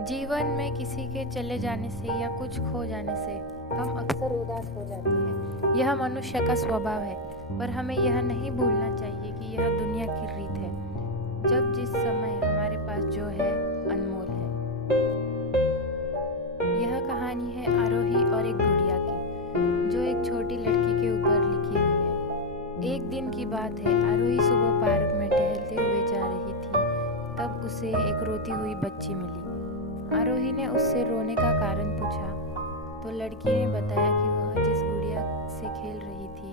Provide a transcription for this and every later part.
जीवन में किसी के चले जाने से या कुछ खो जाने से हम अक्सर उदास हो जाते हैं। यह मनुष्य का स्वभाव है, पर हमें यह नहीं भूलना चाहिए कि यह दुनिया की रीत है। जब जिस समय हमारे पास जो है अनमोल है। यह कहानी है आरोही और एक गुड़िया की, जो एक छोटी लड़की के ऊपर लिखी हुई है। एक दिन की बात है, आरोही सुबह पार्क में टहलते हुए जा रही थी। तब उसे एक रोती हुई बच्ची मिली। आरोही ने उससे रोने का कारण पूछा तो लड़की ने बताया कि वह जिस गुड़िया से खेल रही थी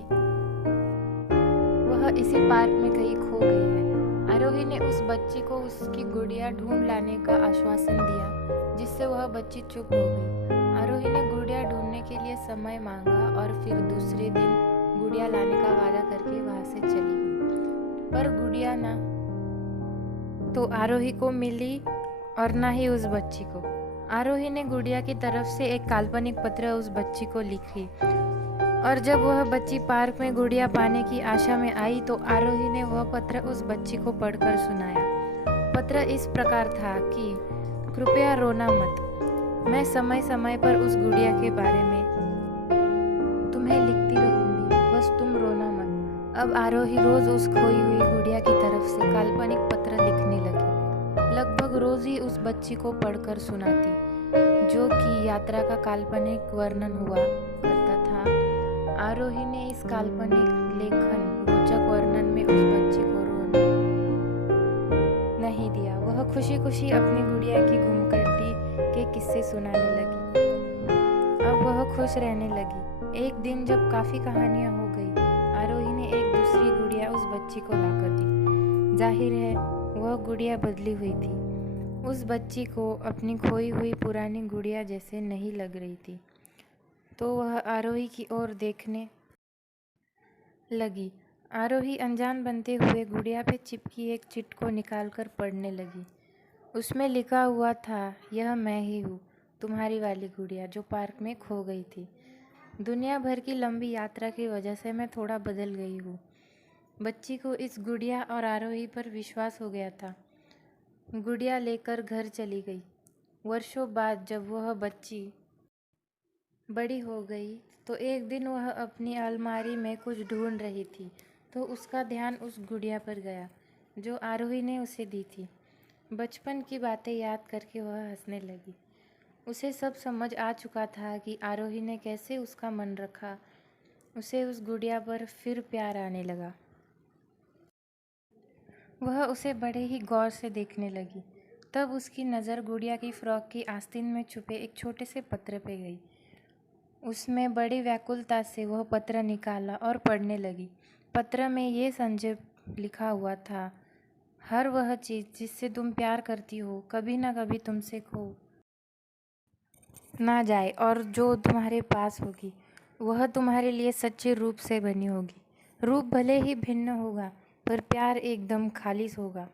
वह इसी पार्क में कहीं खो गई है। आरोही ने उस बच्ची को उसकी गुड़िया ढूंढ लाने का आश्वासन दिया, जिससे वह बच्ची चुप हो गई। आरोही ने गुड़िया ढूंढने के लिए समय मांगा और फिर दूसरे दिन गुड़िया लाने का वादा करके वहां से चली गई। पर गुड़िया ना तो आरोही को मिली और ना ही उस बच्ची को। आरोही ने गुड़िया की तरफ से एक काल्पनिक पत्र उस बच्ची को लिखी, और जब वह बच्ची पार्क में गुड़िया पाने की आशा में आई तो आरोही ने वह पत्र उस बच्ची को पढ़कर सुनाया। पत्र इस प्रकार था कि कृपया रोना मत, मैं समय समय पर उस गुड़िया के बारे में तुम्हें लिखती रहूंगी, बस तुम रोना मत। अब आरोही रोज उस खोई हुई गुड़िया की तरफ से काल्पनिक पत्र लिखने लगी। लगभग रोज ही उस बच्ची को पढ़कर सुनाती, जो कि यात्रा का काल्पनिक वर्णन हुआ करता था। आरोही ने इस काल्पनिक लेखन रोचक वर्णन में उस बच्ची को रोने नहीं दिया। वह खुशी खुशी अपनी गुड़िया की घुमकटी के किस्से सुनाने लगी। अब वह खुश रहने लगी। एक दिन जब काफी कहानियां हो गई, आरोही ने एक दूसरी गुड़िया उस बच्ची को लाकर दी। जाहिर है वह गुड़िया बदली हुई थी। उस बच्ची को अपनी खोई हुई पुरानी गुड़िया जैसे नहीं लग रही थी, तो वह आरोही की ओर देखने लगी। आरोही अनजान बनते हुए गुड़िया पे चिपकी एक चिट को निकालकर पढ़ने लगी। उसमें लिखा हुआ था, यह मैं ही हूँ, तुम्हारी वाली गुड़िया जो पार्क में खो गई थी। दुनिया भर की लंबी यात्रा की वजह से मैं थोड़ा बदल गई हूँ। बच्ची को इस गुड़िया और आरोही पर विश्वास हो गया था। गुड़िया लेकर घर चली गई। वर्षों बाद जब वह बच्ची बड़ी हो गई तो एक दिन वह अपनी अलमारी में कुछ ढूंढ रही थी, तो उसका ध्यान उस गुड़िया पर गया जो आरोही ने उसे दी थी। बचपन की बातें याद करके वह हंसने लगी। उसे सब समझ आ चुका था कि आरोही ने कैसे उसका मन रखा। उसे उस गुड़िया पर फिर प्यार आने लगा। वह उसे बड़े ही गौर से देखने लगी। तब उसकी नज़र गुड़िया की फ्रॉक की आस्तीन में छुपे एक छोटे से पत्र पे गई। उसमें बड़ी व्याकुलता से वह पत्र निकाला और पढ़ने लगी। पत्र में ये संजय लिखा हुआ था, हर वह चीज़ जिससे तुम प्यार करती हो कभी ना कभी तुमसे खो ना जाए, और जो तुम्हारे पास होगी वह तुम्हारे लिए सच्चे रूप से बनी होगी। रूप भले ही भिन्न होगा पर प्यार एकदम खालिस होगा।